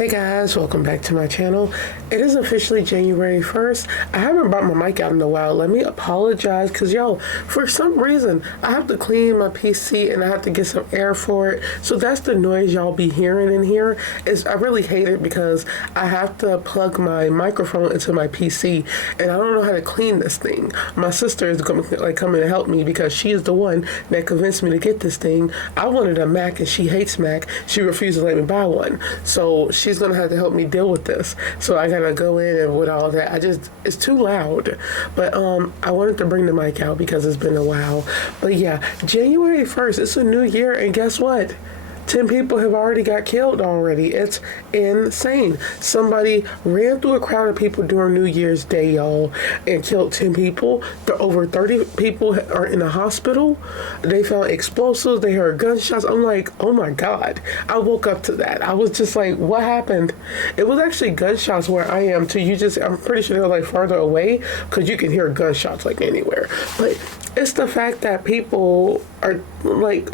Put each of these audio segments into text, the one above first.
Hey guys, welcome back to my channel. It is officially January 1st. I haven't brought my mic out in a while. Let me apologize because y'all, for some reason, I have to clean my PC and I have to get some air for it. So that's the noise y'all be hearing in here. I really hate it because I have to plug my microphone into my PC and I don't know how to clean this thing. My sister is going to come in and help me because she is the one that convinced me to get this thing. I wanted a Mac and she hates Mac. She refused to let me buy one. So she's gonna have to help me deal with this. So I gotta go in and with all that. It's too loud. But I wanted to bring the mic out because it's been a while. But yeah, January 1st, it's a new year, and guess what? 10 people have already got killed already. It's insane. Somebody ran through a crowd of people during New Year's Day, y'all, and killed 10 people. Over 30 people are in the hospital. They found explosives. They heard gunshots. I'm like, oh my God. I woke up to that. I was just like, what happened? It was actually gunshots where I am too. I'm pretty sure they're like farther away because you can hear gunshots like anywhere. But it's the fact that people are like,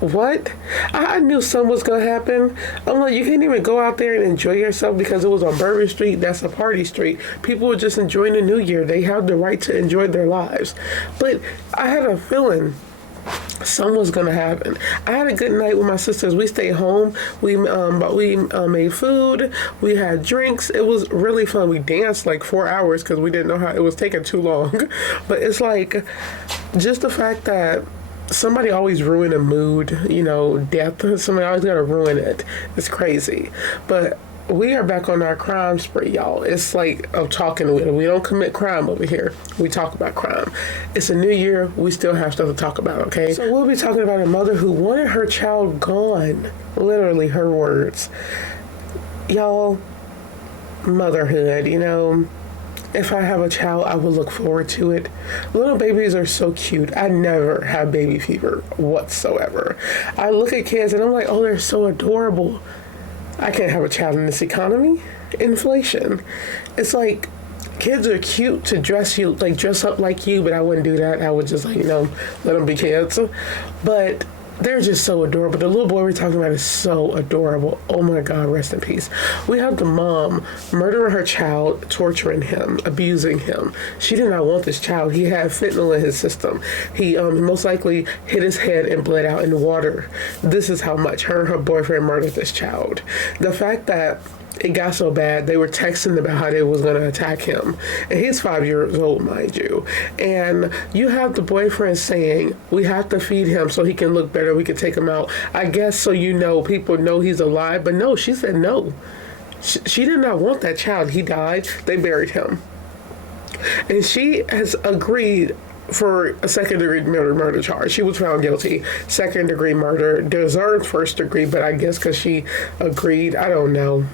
what? I knew something was going to happen. I'm like, you can't even go out there and enjoy yourself because it was on Bourbon Street. That's a party street. People were just enjoying the new year. They have the right to enjoy their lives. But I had a feeling something was going to happen. I had a good night with my sisters. We stayed home. We made food. We had drinks. It was really fun. We danced like 4 hours because we didn't know how it was taking too long. But it's like just the fact that somebody always ruin a mood, death. Somebody always gotta ruin it. It's crazy. But we are back on our crime spree, y'all. It's like I'm talking with it. We don't commit crime over here. We talk about crime. It's a new year. We still have stuff to talk about, okay? So we'll be talking about a mother who wanted her child gone. Literally her words. Y'all, motherhood, If I have a child, I will look forward to it. Little babies are so cute. I never have baby fever whatsoever. I look at kids and I'm like, oh, they're so adorable. I can't have a child in this economy. Inflation. It's like kids are cute to dress up like you, but I wouldn't do that. I would just let them be kids. But they're just so adorable. The little boy we're talking about is so adorable. Oh my God, rest in peace. We have the mom murdering her child, torturing him, abusing him. She did not want this child. He had fentanyl in his system. He most likely hit his head and bled out in the water. This is how much her and her boyfriend murdered this child. The fact that it got so bad, they were texting about how they was going to attack him. And he's 5 years old, mind you. And you have the boyfriend saying, we have to feed him so he can look better. We can take him out. I guess so people know he's alive. But no, she said no. She did not want that child. He died. They buried him. And she has agreed for a second-degree murder charge. She was found guilty. Second-degree murder. Deserved first-degree, but I guess because she agreed, I don't know.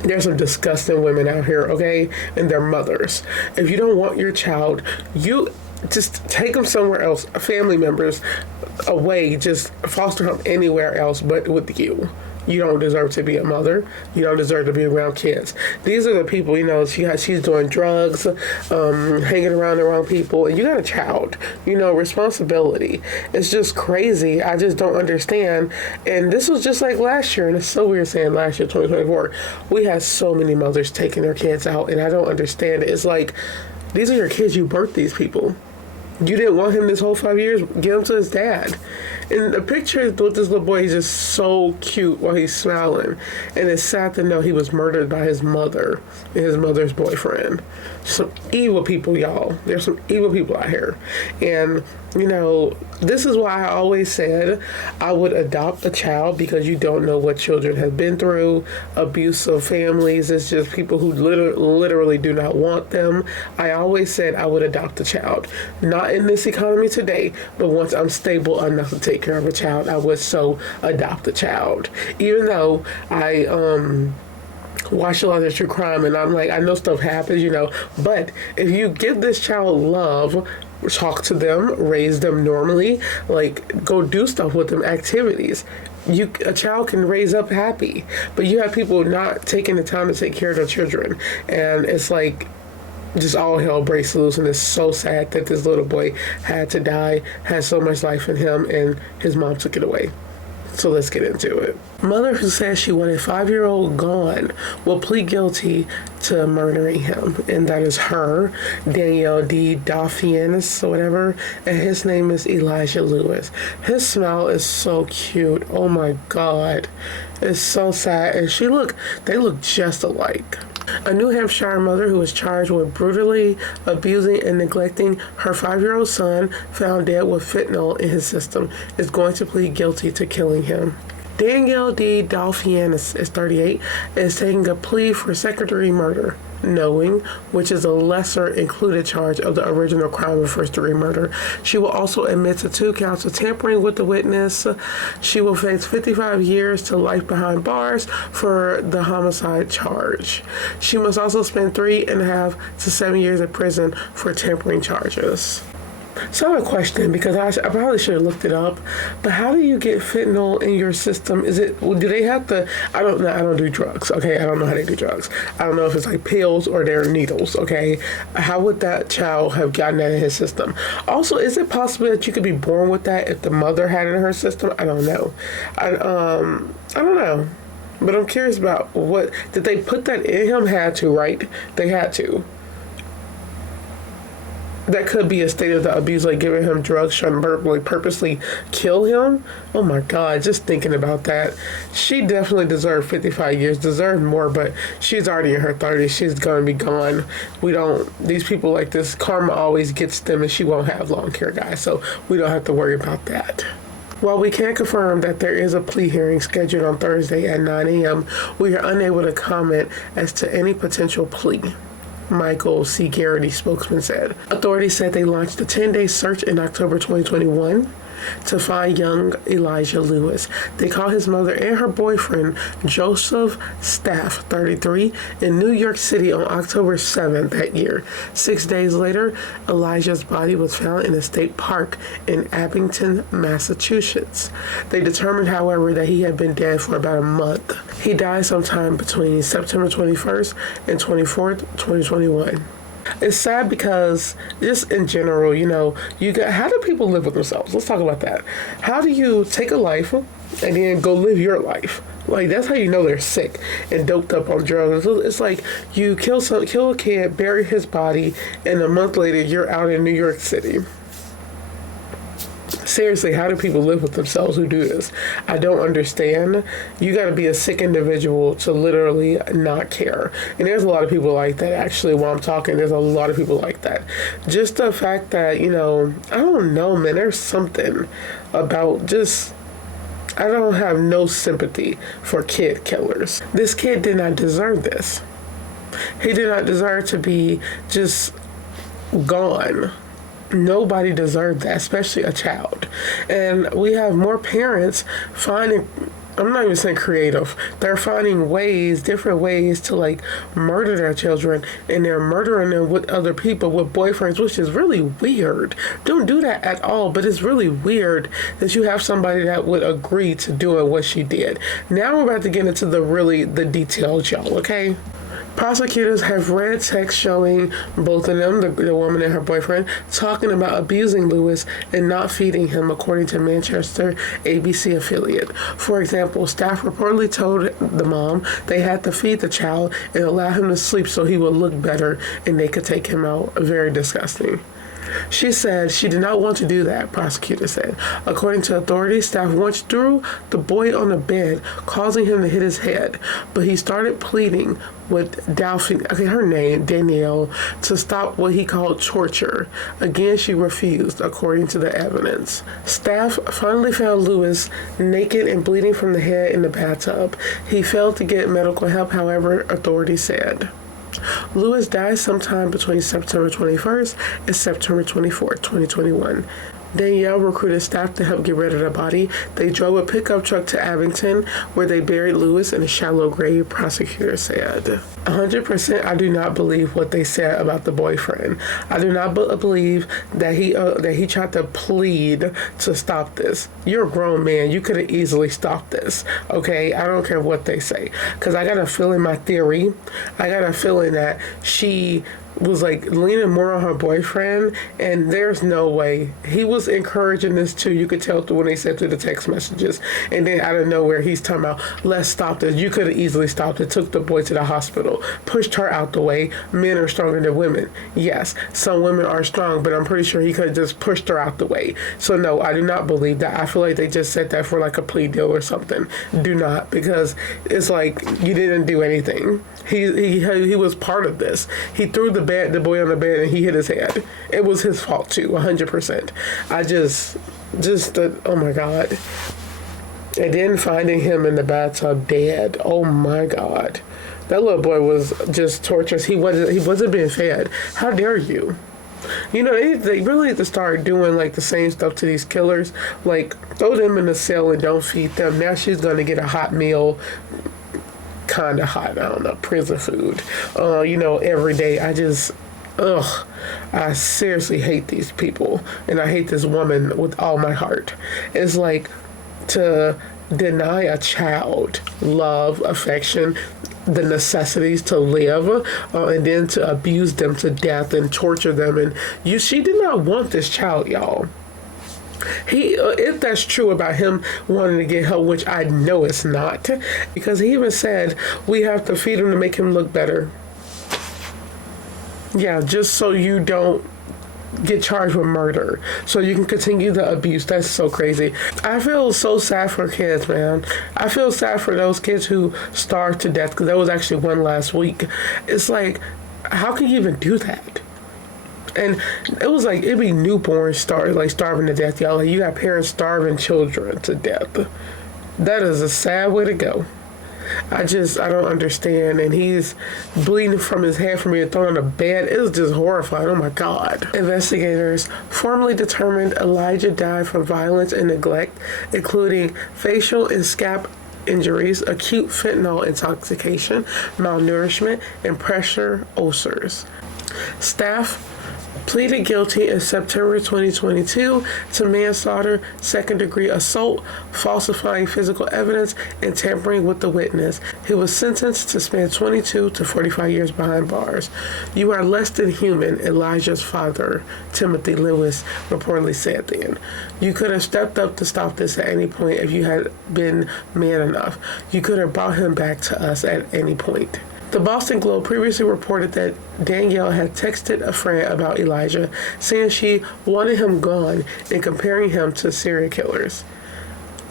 There's some disgusting women out here, okay? And their mothers. If you don't want your child, you just take them somewhere else. Family members away. Just foster home anywhere else but with you. You don't deserve to be a mother. You don't deserve to be around kids. These are the people, she's doing drugs, hanging around the wrong people, and you got a child. Responsibility. It's just crazy. I just don't understand. And this was just like last year, and it's so weird saying last year, 2024. We had so many mothers taking their kids out, and I don't understand it. It's like, these are your kids. You birthed these people. You didn't want him this whole 5 years? Give him to his dad. And the picture with this little boy, he's just so cute while he's smiling. And it's sad to know he was murdered by his mother and his mother's boyfriend. Some evil people, y'all. There's some evil people out here. And, this is why I always said I would adopt a child because you don't know what children have been through. Abusive families. It's just people who literally do not want them. I always said I would adopt a child. Not in this economy today, but once I'm stable enough to take care of a child, I would so adopt a child. Even though I watch a lot of true crime and I'm like, I know stuff happens, but if you give this child love, talk to them, raise them normally, go do stuff with them, activities. A child can raise up happy, but you have people not taking the time to take care of their children, and it's like just all hell breaks loose, and it's so sad that this little boy had to die, had so much life in him, and his mom took it away. So let's get into it. Mother who says she wanted 5-year-old gone will plead guilty to murdering him. And that is her, Danielle D. Dolphianis or whatever. And his name is Elijah Lewis. His smile is so cute. Oh my God. It's so sad. And they look just alike. A New Hampshire mother who was charged with brutally abusing and neglecting her 5-year-old son found dead with fentanyl in his system is going to plead guilty to killing him. Danielle D. Dolphianis is 38, is taking a plea for second-degree murder, knowing, which is a lesser included charge of the original crime of first-degree murder. She will also admit to 2 counts of tampering with the witness. She will face 55 years to life behind bars for the homicide charge. She must also spend 3.5 to 7 years in prison for tampering charges. So I have a question, because I probably should have looked it up, but how do you get fentanyl in your system? Do they have to, I don't know, I don't do drugs, okay? I don't know how they do drugs. I don't know if it's like pills or they're needles, okay? How would that child have gotten that in his system? Also, is it possible that you could be born with that if the mother had it in her system? I don't know. I don't know. But I'm curious about did they put that in him? Had to, right? They had to. That could be a state of the abuse, like giving him drugs, trying to purposely kill him. Oh my God, just thinking about that. She definitely deserved 55 years, deserved more, but she's already in her 30s. She's going to be gone. These people like this, karma always gets them, and she won't have long hair, guys, so we don't have to worry about that. While we can confirm that there is a plea hearing scheduled on Thursday at 9 a.m., we are unable to comment as to any potential plea. Michael C. Garrity, spokesman, said. Authorities said they launched a 10-day search in October 2021 to find young Elijah Lewis. They caught his mother and her boyfriend, Joseph Staff, 33, in New York City on October 7th that year. 6 days later, Elijah's body was found in a state park in Abington, Massachusetts. They determined, however, that he had been dead for about a month. He died sometime between September 21st and 24th, 2021. It's sad because just in general, how do people live with themselves? Let's talk about that. How do you take a life and then go live your life? Like, that's how you know they're sick and doped up on drugs. It's like you kill a kid, bury his body, and a month later you're out in New York City. Seriously, how do people live with themselves who do this? I don't understand. You got to be a sick individual to literally not care. And there's a lot of people like that, actually, while I'm talking. There's a lot of people like that. Just the fact that, I don't know, man. There's something about I don't have no sympathy for kid killers. This kid did not deserve this. He did not deserve to be just gone. Nobody deserved that, especially a child. And we have more parents finding, I'm not even saying creative, they're finding different ways to murder their children, and they're murdering them with other people, with boyfriends, which is really weird. Don't do that at all, but it's really weird that you have somebody that would agree to doing what she did. Now we're about to get into the details, y'all, okay? Prosecutors have read text showing both of them, the woman and her boyfriend, talking about abusing Lewis and not feeding him, according to Manchester ABC affiliate. For example, staff reportedly told the mom they had to feed the child and allow him to sleep so he would look better and they could take him out. Very disgusting. She said she did not want to do that, prosecutors said. According to authorities, staff once threw the boy on the bed, causing him to hit his head, but he started pleading with her name, Danielle, to stop what he called torture. Again, she refused, according to the evidence. Staff finally found Lewis naked and bleeding from the head in the bathtub. He failed to get medical help, however, authorities said. Lewis died sometime between September 21st and September 24th, 2021. Danielle recruited staff to help get rid of the body. They drove a pickup truck to Abington, where they buried Lewis in a shallow grave, prosecutors said. 100% I do not believe what they said about the boyfriend. I do not believe that he tried to plead to stop this. You're a grown man. You could have easily stopped this, okay? I don't care what they say. Because I got a feeling, my theory, I got a feeling that she was like leaning more on her boyfriend, and there's no way he was encouraging this too. You could tell when they said through the text messages, and then out of nowhere he's talking about, let's stop this. You could have easily stopped it, took the boy to the hospital, pushed her out the way. Men are stronger than women. Yes, some women are strong, but I'm pretty sure he could have just pushed her out the way. So no, I do not believe that. I feel like they just said that for like a plea deal or something. Do not, because it's like you didn't do anything. He was part of this. He threw the boy on the bed and he hit his head. It was his fault too, 100%. I just oh my God. And then finding him in the bathtub dead. Oh my God. That little boy was just torturous. He wasn't being fed. How dare you? You know, they really need to start doing like the same stuff to these killers. Like throw them in the cell and don't feed them. Now she's gonna get a hot meal. Kind of hot, I don't know, prison food, every day. I seriously hate these people, and I hate this woman with all my heart. It's like to deny a child love, affection, the necessities to live, and then to abuse them to death and torture them. And she did not want this child, y'all. If that's true about him wanting to get help, which I know it's not, because he even said we have to feed him to make him look better. Yeah, just so you don't get charged with murder, so you can continue the abuse. That's so crazy. I feel so sad for kids, man. I feel sad for those kids who starved to death, because there was actually one last week. It's like, how can you even do that? And it was like, it'd be newborns starving to death, y'all. Like, you got parents starving children to death. That is a sad way to go. I don't understand. And he's bleeding from his head from being thrown on the bed. It was just horrifying. Oh my God. Investigators formally determined Elijah died from violence and neglect, including facial and scalp injuries, acute fentanyl intoxication, malnourishment, and pressure ulcers. Staff pleaded guilty in September 2022 to manslaughter, second-degree assault, falsifying physical evidence, and tampering with the witness. He was sentenced to spend 22 to 45 years behind bars. "You are less than human," Elijah's father, Timothy Lewis, reportedly said then. "You could have stepped up to stop this at any point if you had been man enough. You could have brought him back to us at any point." The Boston Globe previously reported that Danielle had texted a friend about Elijah, saying she wanted him gone and comparing him to serial killers.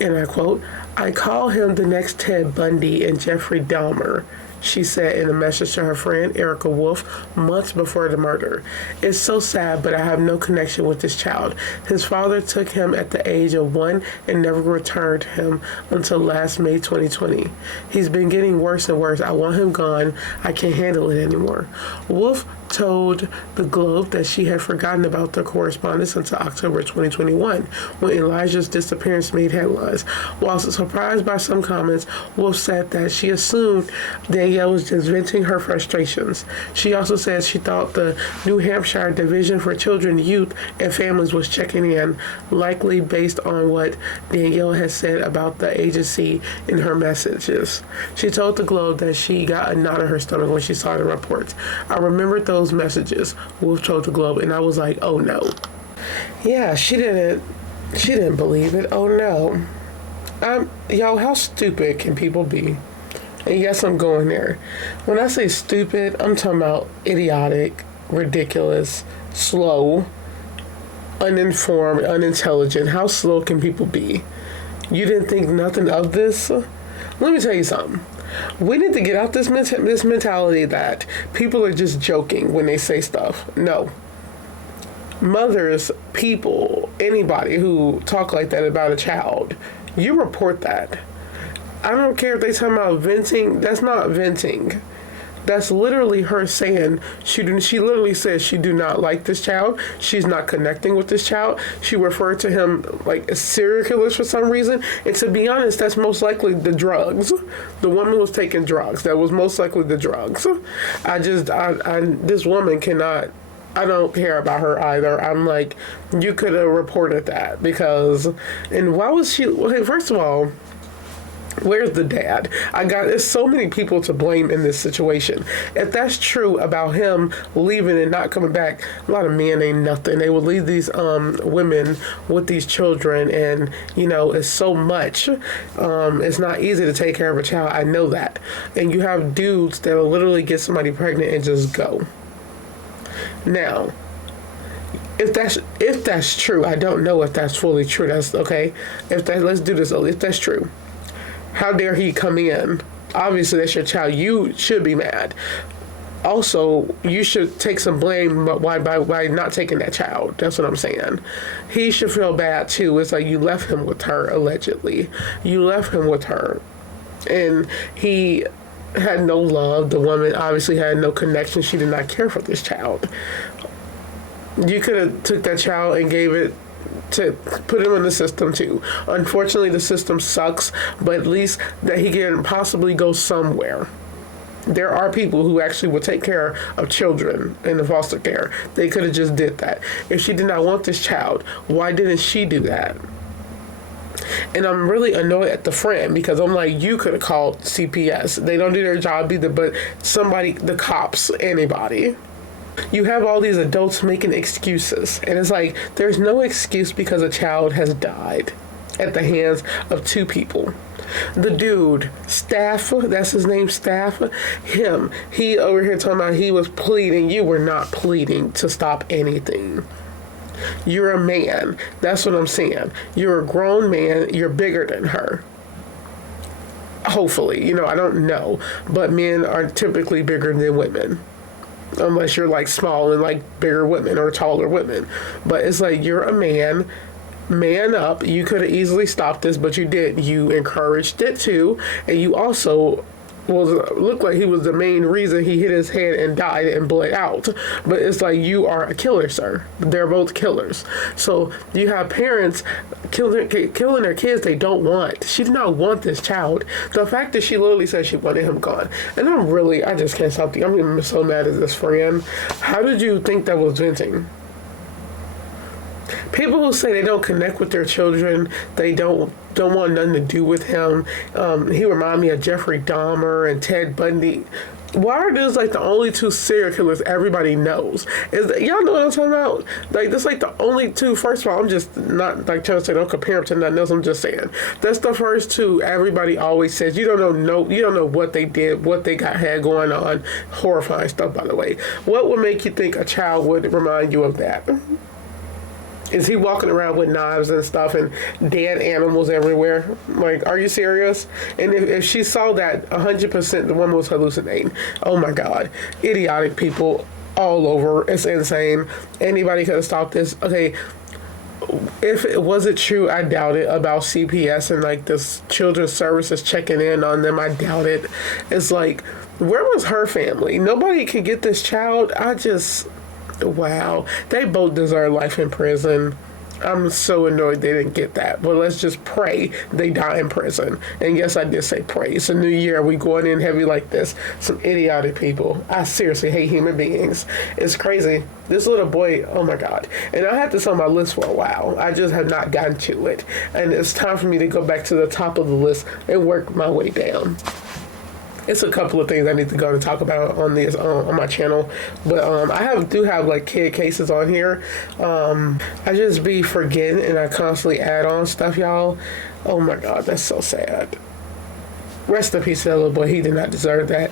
And I quote, "I call him the next Ted Bundy and Jeffrey Dahmer," she said in a message to her friend Erica Wolf months before the murder. "It's so sad, but I have no connection with this child. His father took him at the age of 1 and never returned him until last May 2020. He's been getting worse and worse. I want him gone. I can't handle it anymore." Wolf told the Globe that she had forgotten about the correspondence until October 2021, when Elijah's disappearance made headlines. While surprised by some comments, Wolf said that she assumed Danielle was just venting her frustrations. She also said she thought the New Hampshire Division for Children, Youth, and Families was checking in, likely based on what Danielle had said about the agency in her messages. She told the Globe that she got a knot in her stomach when she saw the reports. "I remembered those messages," Wolf told the Globe, "and I was like, oh no." Yeah, she didn't believe it. Oh no. Y'all, how stupid can people be? And yes, I'm going there. When I say stupid, I'm talking about idiotic, ridiculous, slow, uninformed, unintelligent. How slow can people be? You didn't think nothing of this? Let me tell you something. We need to get out this mentality that people are just joking when they say stuff. No. Mothers, people, anybody who talk like that about a child, you report that. I don't care if they talking about venting. That's not venting. That's literally her saying she literally says she do not like this child. She's not connecting with this child. She referred to him like a serial killer for some reason. And to be honest, that's most likely the drugs. The woman was taking drugs. That was most likely the drugs. This woman cannot. I don't care about her either. I'm like, you could have reported that because, and why was she? Okay, first of all, Where's the dad? There's so many people to blame in this situation. If that's true about him leaving and not coming back, a lot of men ain't nothing. They will leave these women with these children, and it's so much. It's not easy to take care of a child. I know that. And you have dudes that will literally get somebody pregnant and just go. Now, if that's true, I don't know if that's fully true. That's okay. Let's do this. If that's true, how dare he come in? Obviously, that's your child. You should be mad. Also, you should take some blame by not taking that child. That's what I'm saying. He should feel bad too. It's like you left him with her, allegedly. You left him with her. And he had no love. The woman obviously had no connection. She did not care for this child. You could have took that child and gave it to put him in the system too. Unfortunately, the system sucks, but at least that he can possibly go somewhere. There are people who actually will take care of children in the foster care. They could have just did that. If she did not want this child, why didn't she do that? And I'm really annoyed at the friend because I'm like, you could have called CPS. They don't do their job either, but somebody, the cops, anybody. You have all these adults making excuses, and it's like there's no excuse because a child has died at the hands of two people. The dude, Staff, that's his name, Staff, he over here talking about he was pleading. You were not pleading to stop anything. You're a man. That's what I'm saying. You're a grown man. You're bigger than her. Hopefully, I don't know, but men are typically bigger than women. Unless you're like small and like bigger women or taller women. But it's like, you're a man up. You could have easily stopped this, but you didn't. You encouraged it too. And you also looked like he was the main reason he hit his head and died and bled out. But it's like, you are a killer, sir. They're both killers. So you have parents killing their kids they don't want. She did not want this child. The fact that she literally said she wanted him gone. And I just can't stop I'm so mad at this friend. How did you think that was venting? People who say they don't connect with their children, they don't want nothing to do with him. He reminded me of Jeffrey Dahmer and Ted Bundy. Why are those like the only two serial killers everybody knows? Y'all know what I'm talking about? Like, that's like the only two. First of all, I'm just not like trying to say don't compare them to nothing else. I'm just saying that's the first two everybody always says. You don't know what they did, what they had going on. Horrifying stuff, by the way. What would make you think a child would remind you of that? Is he walking around with knives and stuff and dead animals everywhere? Like, are you serious? And if she saw that, 100% the woman was hallucinating. Oh my God. Idiotic people all over. It's insane. Anybody could have stopped this. Okay, if it wasn't true, I doubt it, about CPS and like this children's services checking in on them. I doubt it. It's like, where was her family? Nobody can get this child. Wow, they both deserve life in prison. I'm so annoyed they didn't get that. But let's just pray they die in prison. And yes, I did say pray. It's a new year. We going in heavy like this. Some idiotic people. I seriously hate human beings. It's crazy. This little boy, oh my God. And I had this on my list for a while. I just have not gotten to it. And it's time for me to go back to the top of the list and work my way down. It's a couple of things I need to go and talk about on this on my channel, but I do have like kid cases on here. I just be forgetting and I constantly add on stuff, y'all. Oh my God, that's so sad. Rest in peace to that little boy. He did not deserve that.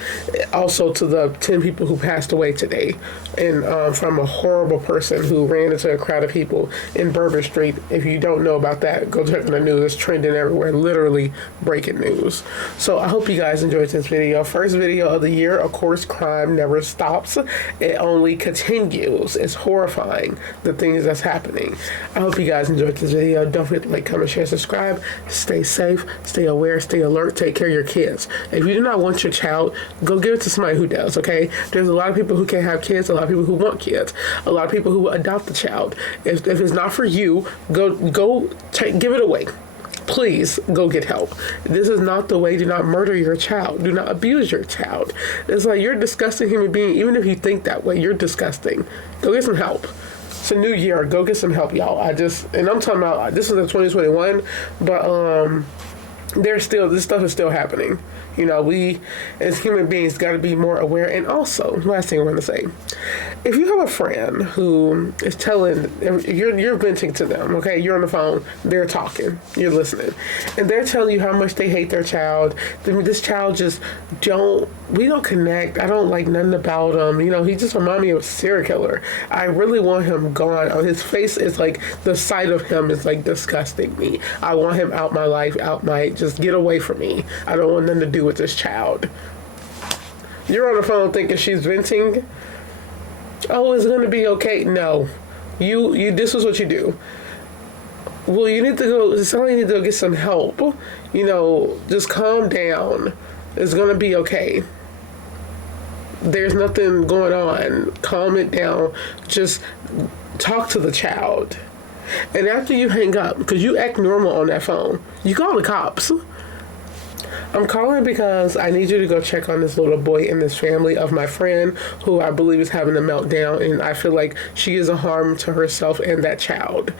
Also to the 10 people who passed away today, and from a horrible person who ran into a crowd of people in Bourbon Street. If you don't know about that, go check on the news. It's trending everywhere. Literally breaking news. So I hope you guys enjoyed this video. First video of the year. Of course, crime never stops. It only continues. It's horrifying, the things that's happening. I hope you guys enjoyed this video. Don't forget to like, comment, share, subscribe. Stay safe. Stay aware. Stay alert. Take care of your kids. If you do not want your child, go give it to somebody who does, okay? There's a lot of people who can't have kids, a lot of people who want kids, a lot of people who will adopt the child. If it's not for you, give it away. Please go get help. This is not the way. Do not murder your child. Do not abuse your child. It's like, you're a disgusting human being. Even if you think that way, you're disgusting. Go get some help. It's a new year. Go get some help, y'all. And I'm talking about, this is in 2021, but this stuff is still happening. You know, we as human beings got to be more aware. And also, last thing I'm going to say, if you have a friend who is telling, you're venting to them, okay, you're on the phone, they're talking, you're listening, and they're telling you how much they hate their child. This child just we don't connect. I don't like nothing about him. You know, he just reminds me of a serial killer. I really want him gone. His face is like, the sight of him is like disgusting me. I want him out my life, just get away from me. I don't want nothing to do with this child. You're on the phone thinking she's venting. Oh, it's gonna be okay. No, you. This is what you do. Well, you need to go. Somebody need to go get some help. You know, just calm down. It's gonna be okay. There's nothing going on. Calm it down. Just talk to the child. And after you hang up, because you act normal on that phone, you call the cops. I'm calling because I need you to go check on this little boy and this family of my friend who I believe is having a meltdown, and I feel like she is a harm to herself and that child.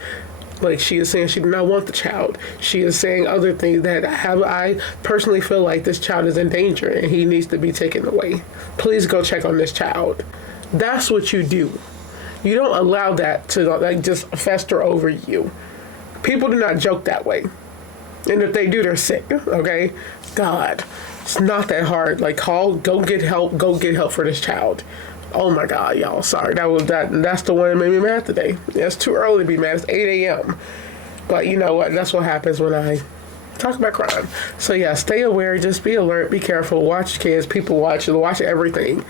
Like, she is saying she did not want the child. She is saying other things that I personally feel like this child is in danger and he needs to be taken away. Please go check on this child. That's what you do. You don't allow that to like just fester over you. People do not joke that way. And if they do, they're sick, okay? God, it's not that hard. Like, go get help for this child. Oh my God, y'all, sorry. That's the one that made me mad today. It's too early to be mad. It's 8 a.m. But you know what? That's what happens when I talk about crime. So yeah, stay aware, just be alert, be careful, watch kids, people watch everything.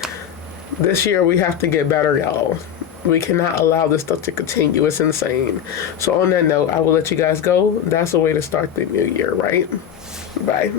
This year we have to get better, y'all. We cannot allow this stuff to continue. It's insane. So on that note, I will let you guys go. That's the way to start the new year, right? Bye.